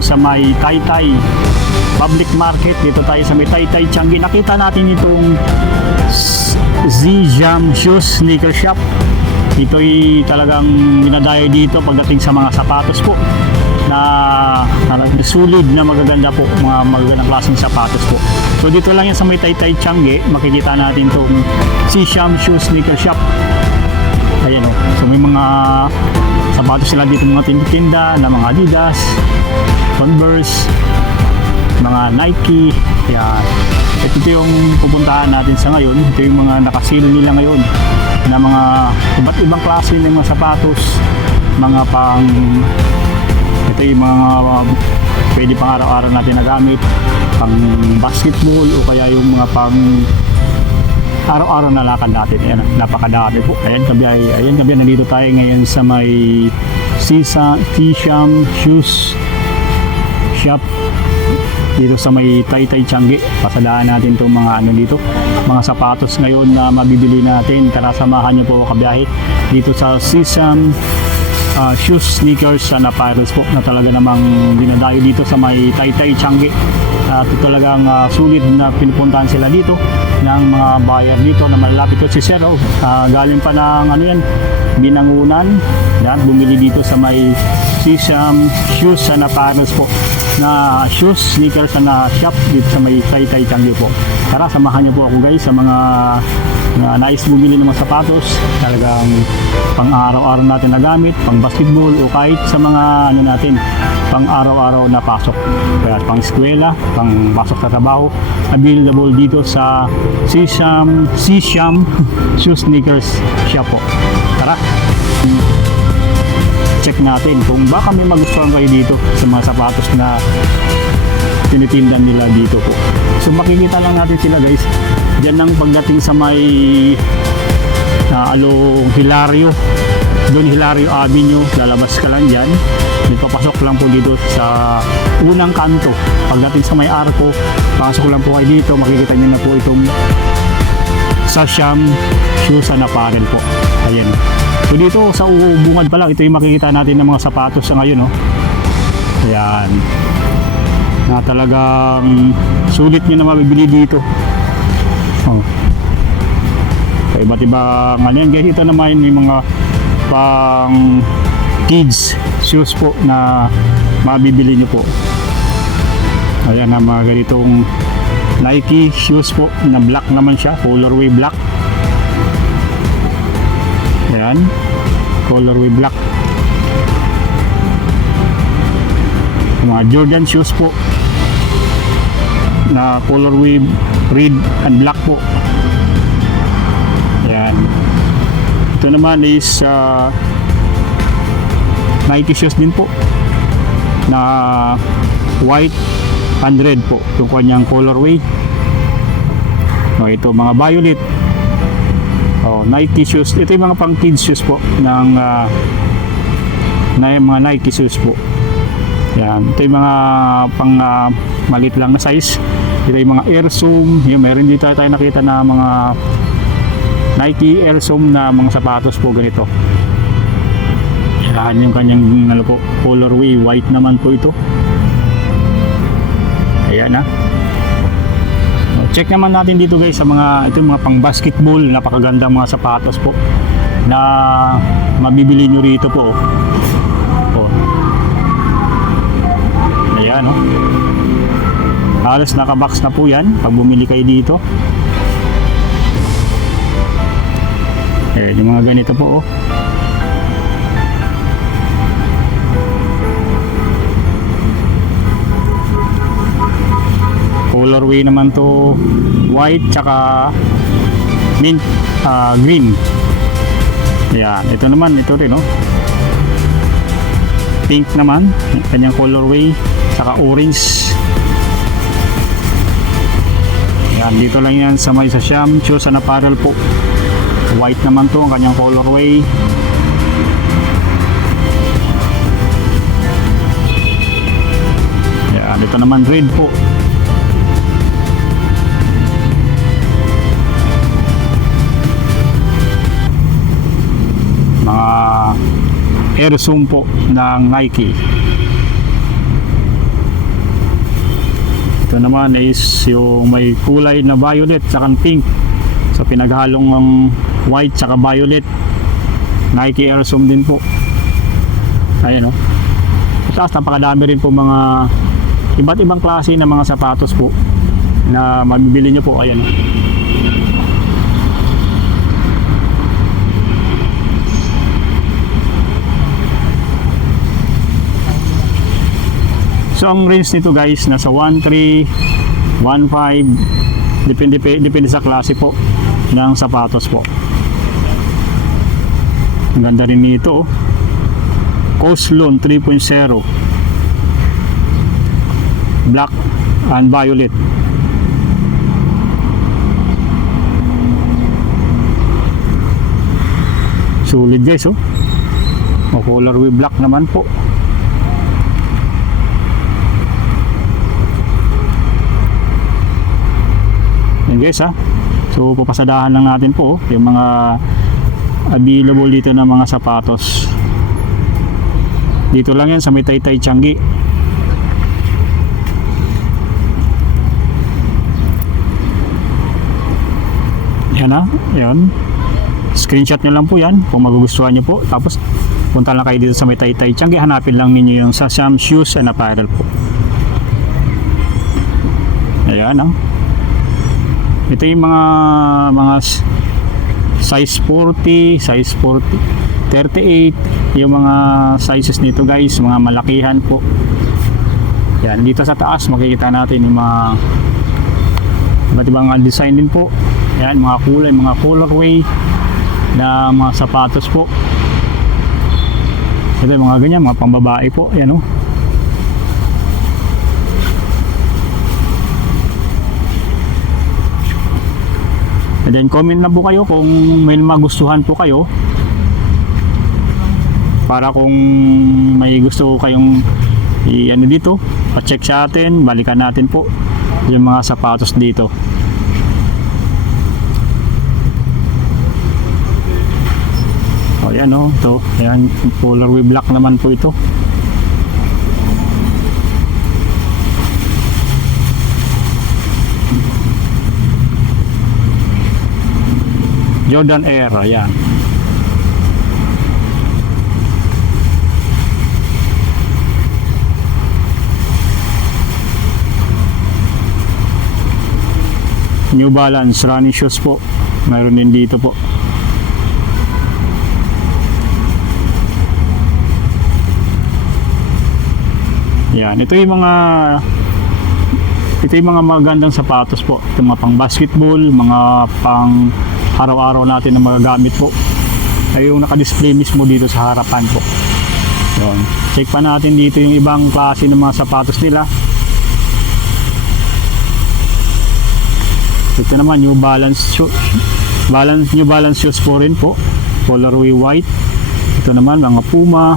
ngayon sa may Taytay Public Market. Dito tayo sa may Taytay Changi. Nakita natin itong Z-Jam Shoes Sneaker Shop. Ito'y talagang minadayo dito pagdating sa mga sapatos po na sulit na magaganda po, mga magagandang klaseng sapatos po. So dito lang yan sa may Taytay Changi, makikita natin itong Z-Jam Shoes Sneaker Shop. Ayan o. So may mga sapatos sila dito, mga tinda na mga Adidas, Converse, mga Nike. Yan. Ito yung pupuntahan natin sa ngayon. Ito yung mga nakasale nila ngayon na mga iba't ibang klase ng mga sapatos, mga pang, ito yung mga pwede pang araw-araw natin na gamit, pang basketball o kaya yung mga pang araw-araw na lakad natin. Ayan, napakadami po. Ayan gabi, nandito tayo ngayon sa may Z-Jam Shoes Shop dito sa may Taytay Changi. Pasadaan natin itong mga dito, mga sapatos ngayon na mabibili natin. Tara, samahan niyo po kabiyahe dito sa Z-Jam Shoes Sneakers and Apparels po, na talaga namang dinadayo dito sa may Taytay Changi. At talagang sulit na pinupuntahan sila dito ng mga buyer dito na malapit ko si Sir. Galing pa ng Binangunan, bumili dito sa may Z-Jam Shoes and Apparels po, na shoes, sneakers na shop dito sa may Taytay Changi po. Tara, samahan niyo po ako guys sa mga nais bumili ng mga sapatos, talagang pang araw-araw natin na gamit, pang basketball o kahit sa mga natin pang araw-araw na pasok, kaya pang eskwela, pang pasok sa trabaho, available dito sa Z-Jam Shoes Sneakers Shop po. Tara, check natin kung baka may magustuhan kayo dito sa mga sapatos na tinitindan nila dito po. So makikita lang natin sila guys dyan ng pagdating sa may Hilario, doon Hilario Avenue, lalabas ka lang dyan, papasok lang po dito sa unang kanto. Pagdating sa may arko, pasok lang po kayo dito, makikita nyo na po itong Z-Jam Shoes and Apparel po. Ayan. So dito sa bungad pa lang, ito yung makikita natin ng mga sapatos sa ngayon. Ayan. Na talagang sulit nyo na mabibili dito. So iba't ibang yan guys. Ito naman yung mga pang kids shoes po na mabibili nyo po. Ayan na mga ganitong Nike shoes po na black naman siya, colorway black. Ayan, colorway black. Mga Jordan shoes po na colorway red and black po. Ayan. Ito naman is Nike shoes din po na white and red po, yung kanyang colorway. Ito mga violet. Nike shoes. Ito yung mga pang kids shoes po ng mga Nike shoes po. Yan. Ito yung mga pang maliit lang na size. Ito yung mga Air Zoom. Yung meron dito tayo nakita na mga Nike Air Zoom na mga sapatos po ganito. Yan yung kanyang colorway. White naman po ito. Ayan na. Check naman natin dito guys sa mga mga pang basketball, napakaganda mga sapatos po na mabibili nyo rito po. Ayan halos nakabox na po yan pag bumili kayo dito. Yung mga ganito po colorway naman to, white tsaka mint, green. Yan, ito naman, ito rin pink naman, kanyang colorway, tsaka orange. Yan, dito lang yan sa may Z-Jam Shoes and Apparel po. White naman to ang kanyang colorway. Yan, ito naman red po. Air Zoom po ng Nike. Ito naman is yung may kulay na violet saka pink. So pinaghalong ng white saka violet. Nike Air Zoom din po. Ayan o. Tapos napakadami rin po mga iba't ibang klase ng mga sapatos po na mabibili nyo po. Ayan o. So ang range nito guys nasa 1.3, 1.5, depende sa klase po ng sapatos po. Ang ganda rin nito. Coastloan 3.0, black and violet. Sulit guys oh. O colorway black naman po. Yan guys ha. So papasadahan lang natin po yung mga available dito ng mga sapatos. Dito lang yan sa may Taytay Changi. Yan ha. Yan. Screenshot nyo lang po yan kung magugustuhan nyo po. Tapos punta lang kayo dito sa may Taytay Changi. Hanapin lang ninyo yung Sasham Shoes and Apparel po. Ayan ha. Ito yung mga size 40, size 40, 38, yung mga sizes nito guys, mga malakihan po. Yan, dito sa taas makikita natin yung mga iba't ibang design din po. Yan, mga kulay, mga colorway na mga sapatos po. Ito yung mga ganyan, mga pambabae po. Yan o. And then comment na po kayo kung may magustuhan po kayo, para kung may gusto kayong ano dito, pa-check sa atin, balikan natin po yung mga sapatos dito. O yan o, ito, yan, colorway black naman po ito. Jordan Air, ayan. New Balance running shoes po. Mayroon din dito po. Yan, ito yung mga magandang sapatos po. Ito mga pang basketball, mga pang araw-araw natin na magagamit po. Ay yung naka-display mismo dito sa harapan po. Yun. Check pa natin dito yung ibang klase ng mga sapatos nila. Ito naman New Balance shoes po rin po. Colorway white. Ito naman mga Puma.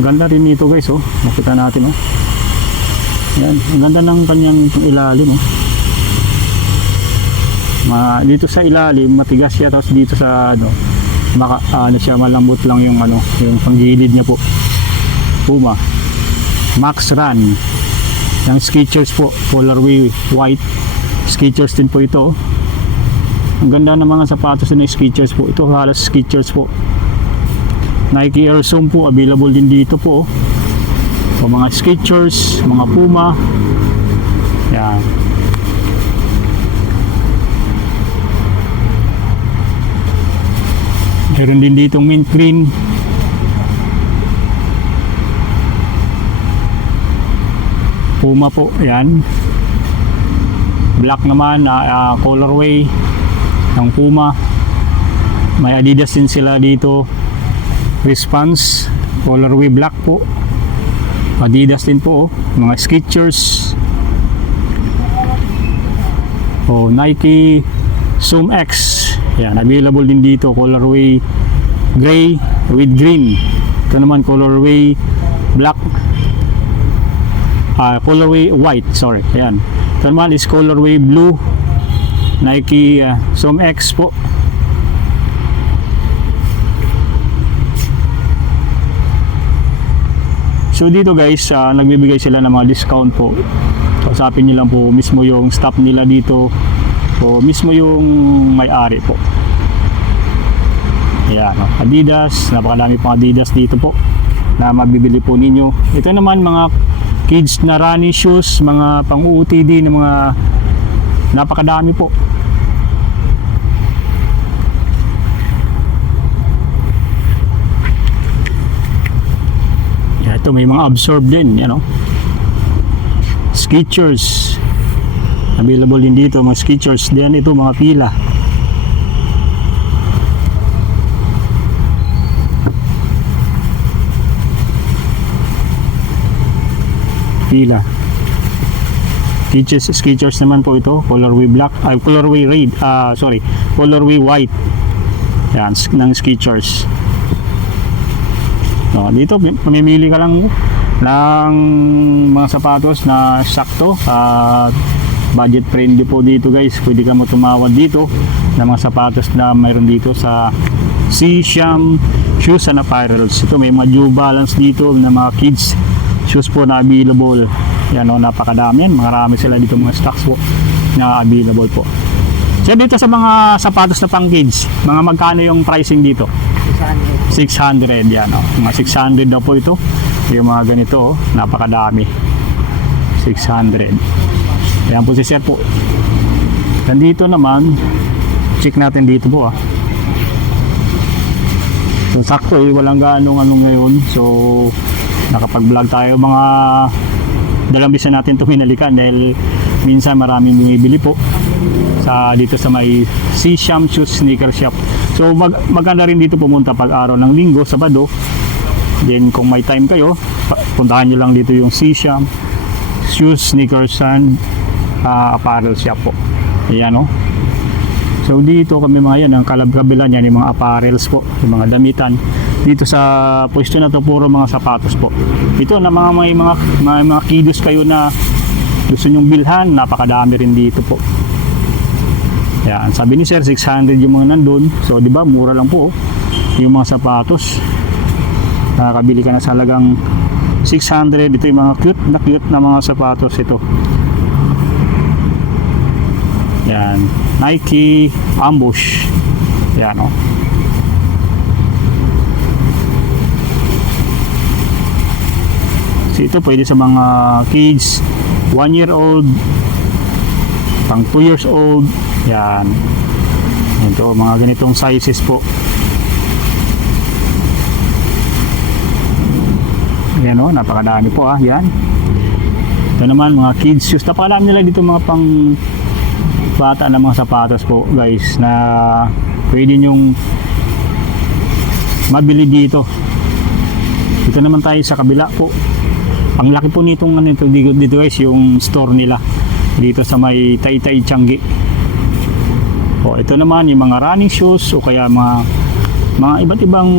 Ang ganda rin nito guys oh. Makita natin oh. Yan, ang ganda ng kanyang ilalim oh. Dito sa ilalim matigas siya, tapos dito sa ano siya, malambot lang yung yung panggilid niya po. Puma Max Run, yung Skechers po, colorway white. Skechers din po ito. Ang ganda ng mga sapatos na Skechers po. Ito halos Skechers po. Nike Air Zoom po, available din dito po. O mga Skechers, mga Puma. Yan. Meron din dito mint green. Puma po, ayan. Black naman, colorway ng Puma. May Adidas din sila dito. Response, colorway black po. Adidas din po, mga Skechers. Nike Zoom X. Yan, available din dito, colorway gray with green. Ito naman colorway black, colorway white, sorry. Ayan. Ito naman is colorway blue, Nike Zoom X po. So dito guys, nagbibigay sila ng mga discount po. So Usapin niyo lang po mismo yung staff nila dito o mismo yung may-ari po. Ayan, Adidas, napakadami pong Adidas dito po na mabibili po ninyo. Ito naman mga kids na running shoes, mga pang-OOTD na mga napakadami po. Ito may mga absorb din, Skechers available din dito, mga Skechers din. Ito mga pila, Skechers naman po ito, colorway black, colorway red, colorway white. Yan, ng Skechers. Dito mamimili ka lang ng mga sapatos na sakto at budget friendly po dito guys. Pwede ka mo tumawad dito ng mga sapatos na mayroon dito sa Siam Shoes and Apparels. Ito may mga New Balance dito na mga kids shoes po na available. Yan napakadami yan. Marami sila dito mga stocks po na available po. So dito sa mga sapatos na pang kids, mga magkano yung pricing dito? 600 yan, mga 600 daw po ito. Yung mga ganito, napakadami. 600. Ayan po si sir po. Dan dito naman, check natin dito po So sakto walang ganong ngayon. So nakapag-vlog tayo mga dalawang bisa natin ito hinalikan dahil minsan maraming bumibili po dito sa may Siam Shoes Sneaker Shop. So maganda rin dito pumunta pag araw ng Linggo, Sabado. Then kung may time kayo, puntahan nyo lang dito yung Siam Shoes Sneakers and Apparel Shop po. Ayan So dito kami mga yan, ang kabila niyan yung mga apparels po, yung mga damitan. Dito sa pwesto na to puro mga sapatos po. Ito na may mga kidos kayo na gusto nyong bilhan, napakadami rin dito po. Yan, sabi ni sir 600 yung mga nandun. So di ba mura lang po yung mga sapatos. Nakakabili ka na sa halagang 600. Ito yung mga cute na mga sapatos ito. Yan, Nike Ambush. Yan So ito pwede sa mga kids 1 year old pang 2 years old. Yan. Ito mga ganitong sizes po. Yan napakadami po yan. Ito naman mga kids shoes. Napakadami nila dito mga pang bata na mga sapatos po guys na pwede nyong mabili dito. Ito naman tayo sa kabila po. Ang laki po nitong dito guys, yung store nila dito sa may Taytay Changi. Ito naman yung mga running shoes o kaya mga iba't ibang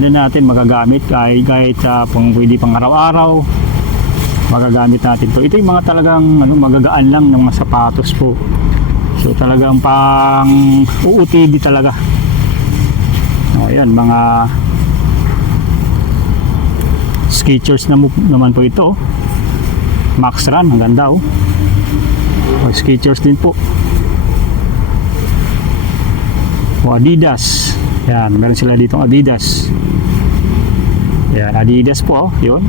natin magagamit kahit pwede pang araw-araw magagamit natin to. Ito yung mga talagang magagaan lang ng mga sapatos po. So talagang pang UUTD talaga. Ayan, mga Skechers naman po ito. Max Run, ang ganda Skechers din po. Adidas. Yan, meron sila dito Adidas. Yan, Adidas po yun.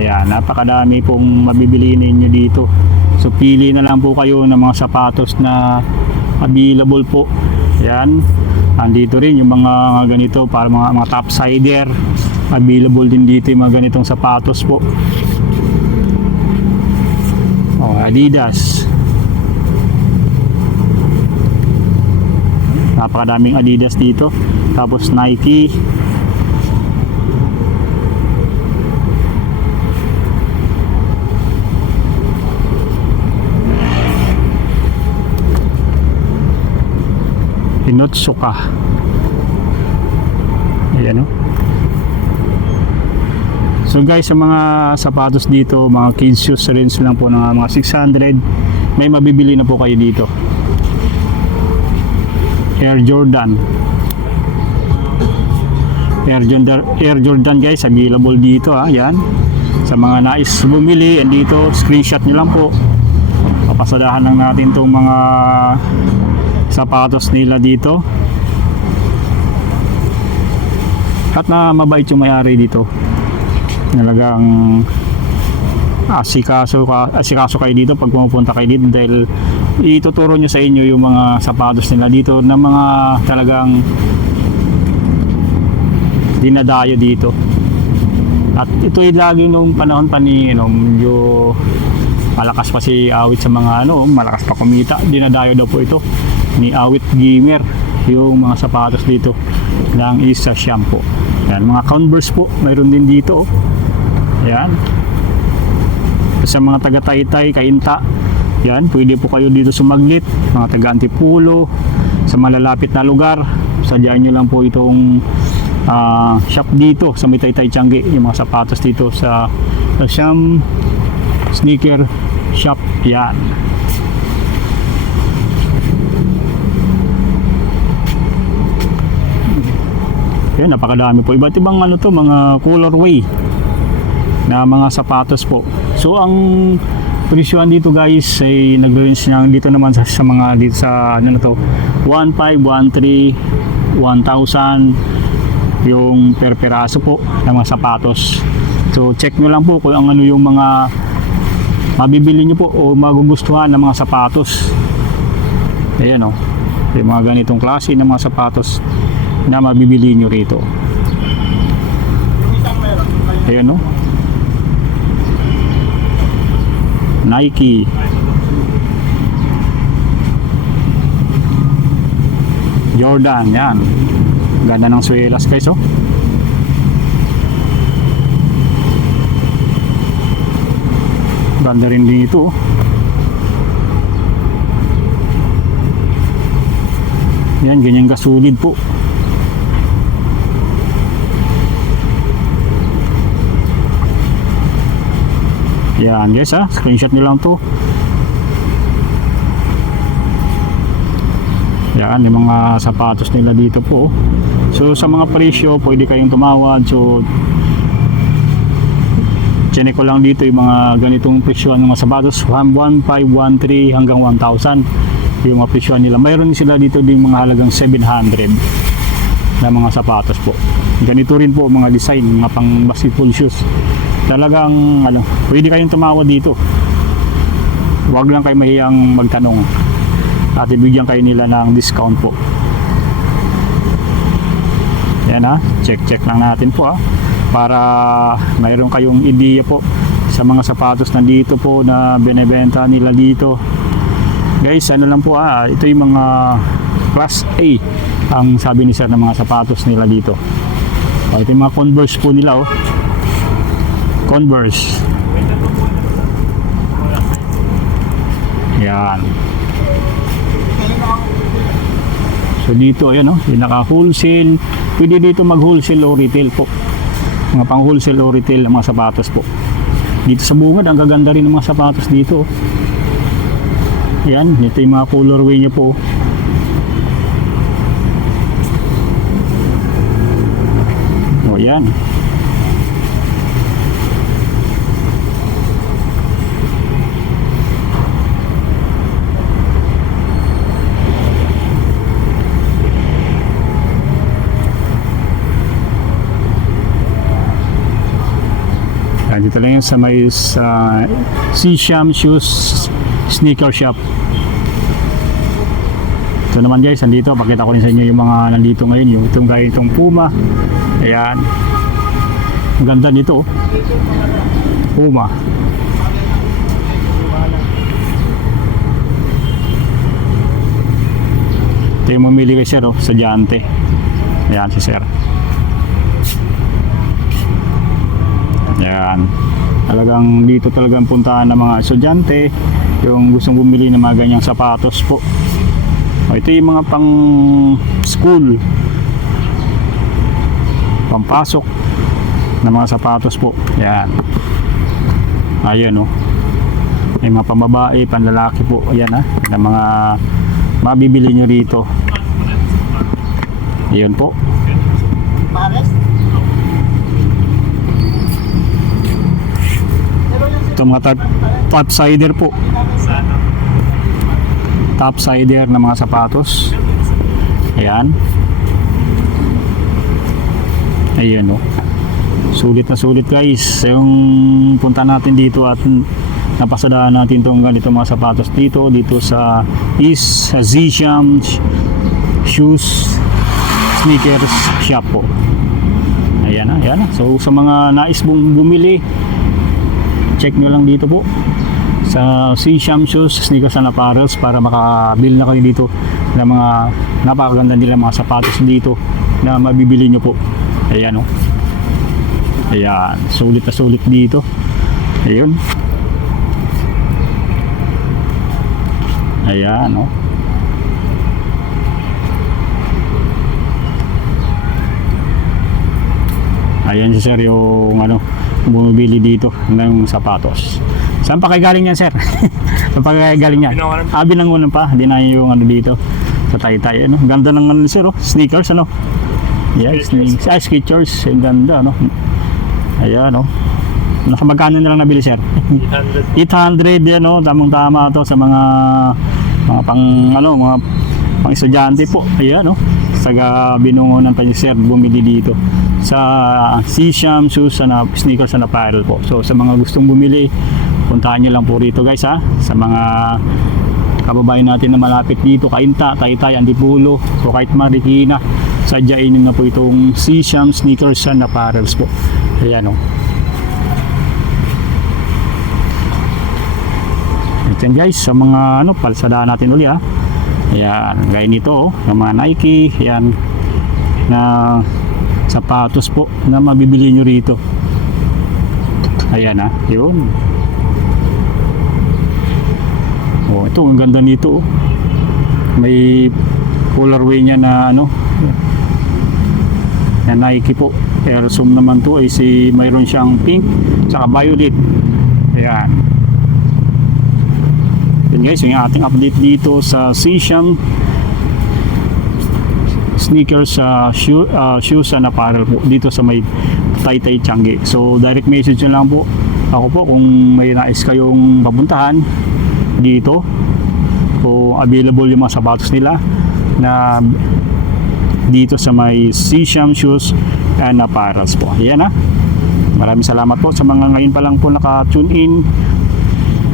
Ayan, napakadami pong mabibili ninyo dito. So pili na lang po kayo ng mga sapatos na available po. Ayan, andito rin yung mga ganito para mga topsider. Available din dito yung mga ganitong sapatos po. Adidas. Napakadaming Adidas dito. Tapos Nike. Inotsuka. Ayan So guys, sa mga sapatos dito, mga kids shoes range lang po ng mga 600. May mabibili na po kayo dito. Air Jordan guys, available dito yan. Sa mga nais bumili, andito, screenshot nyo lang po. Papasadahan lang natin itong mga sapatos nila dito. At na mabait yung may-ari dito. Talagang asikaso kayo dito pag pumupunta kayo dito, dahil ituturo nyo sa inyo yung mga sapatos nila dito na mga talagang dinadayo dito. At ito ay lagi nung panahon pa ni medyo malakas pa si Awit sa mga malakas pa kumita, dinadayo daw po ito ni Awit Gamer yung mga sapatos dito ng isa shampoo. Yan, mga Converse po mayroon din dito. Yan, sa mga taga Taytay, Kainta, yan, pwede po kayo dito sumaglit. Mga taga Antipulo, sa malalapit na lugar, sadyain nyo lang po itong shop dito sa may Taytay Tiangge. Yung mga sapatos dito sa Sham Sneaker Shop. Yan, yan, napakadami po, iba't ibang mga colorway na mga sapatos po. So ang presyohan dito guys ay nagre-range niya dito naman sa mga dito sa 1.5, 1.3, 1,000 yung per peraso po ng mga sapatos. So check nyo lang po kung yung mga mabibili nyo po o magugustuhan ng mga sapatos. Ayan yung mga ganitong klase ng mga sapatos na mabibili nyo rito. Ayan Nike, Jordan, yan, ganda ng swelas guys. Ganda rin dito. Yan, ganyan kasulid po. Yan guys, screenshot nyo lang to. Yan yung mga sapatos nila dito po. So sa mga presyo pwede kayong tumawad. So check ko lang dito yung mga ganitong presyo ng mga sapatos, 1.5, 1.3 hanggang 1,000 yung mga presyo nila. Mayroon sila dito din mga halagang 700 na mga sapatos po. Ganito rin po mga design, mga pang basketball shoes. Talagang pwede kayong tumawad dito. Huwag lang kayo mahiyang magtanong at ibigyan kayo nila ng discount po. Yan check lang natin po para mayroon kayong ideya po sa mga sapatos na dito po na binebenta nila dito. Guys, lang po ito yung mga class A ang sabi ni sir ng mga sapatos nila dito. Ito yung mga Converse po nila Converse. Yan. So dito ayan yung naka-wholesale. Pwede dito mag-wholesale o retail po. Mga pang-wholesale o retail ang mga sapatos po. Dito sa bungad, ang gaganda rin ng mga sapatos dito. Yan, ito yung mga colorway nyo po. O yan. Dito lang yan sa may Sham Shoes Sneaker Shop. Ito naman guys, nandito pakita ko rin sa inyo yung mga nandito ngayon, yung itong gaya itong Puma. Ayan, ang ganda nito Puma. Ito yung mamili kay sir sa Jante. Ayan si sir. Yan, talagang dito talagang puntahan ng mga estudyante yung gustong bumili ng mga ganyang sapatos po. Ito yung mga pang school, pampasok na mga sapatos po. Yan, ayun may mga pambabae, panlalaki po. Ayan na mga mabibili nyo rito. Ayun po. Ito mga topsider po. Topsider na mga sapatos. Ayan. Ayan o. Sulit na sulit guys. Yung punta natin dito at napasadaan natin itong ganito mga sapatos dito sa Zisham Shoes Sneakers Shop po. Ayan na, ayan na. So sa mga nais mong bumili, check nyo lang dito po sa Zisham Shoes Sneakers and Apparels para makabili na kayo dito ng mga napakaganda nila mga sapatos dito na mabibili nyo po. Ayan o. Ayan, sulit na sulit dito. Ayun. Ayan o. Ayan si sir yung bumibili dito ng sapatos. Saan pa kayo galing yan sir? Saan pa kayo galing yan? Binangonan pa. Di na yung dito sa Taytay. Ganda ng sir sneakers Yes, Skechers. Ang ganda Ayan Nakamagkano na lang nabili sir? 800 yan tamang-tama to sa mga mga pang estudyante po. Ayan Saga Binungonan pa yung sir bumili dito sa Zisham Shoes and Sneakers and Apparel po. So sa mga gustong bumili, puntahan nyo lang po rito guys sa mga kababayan natin na malapit dito, Cainta, Taytay, Antipolo o kahit Marikina, sadyain nyo na po itong Zisham Sneakers and Apparels po. Ayan Ito guys sa mga palsadaan natin uli Ayan, gaya nito yung mga Nike, ayan na sapatos po na mabibili nyo rito. Ayan yun. Ito ang ganda nito may colorway niya na na Nike po. Air Zoom naman to mayroon siyang pink saka violet. Ayan. Yan guys, yung ating update dito sa Zisham Sneakers Shoes and Apparel po dito sa may Taytay Changi. So direct message nyo lang po ako po kung may nais kayong papuntahan dito o available yung mga sapatos nila na dito sa may Zisham Shoes and Apparels po. Ayan Maraming salamat po sa mga ngayon pa lang po naka-tune in.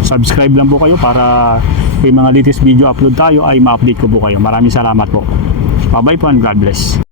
Subscribe lang po kayo para may mga latest video upload tayo ay ma-update ko po kayo. Maraming salamat po. Bye-bye po and God bless.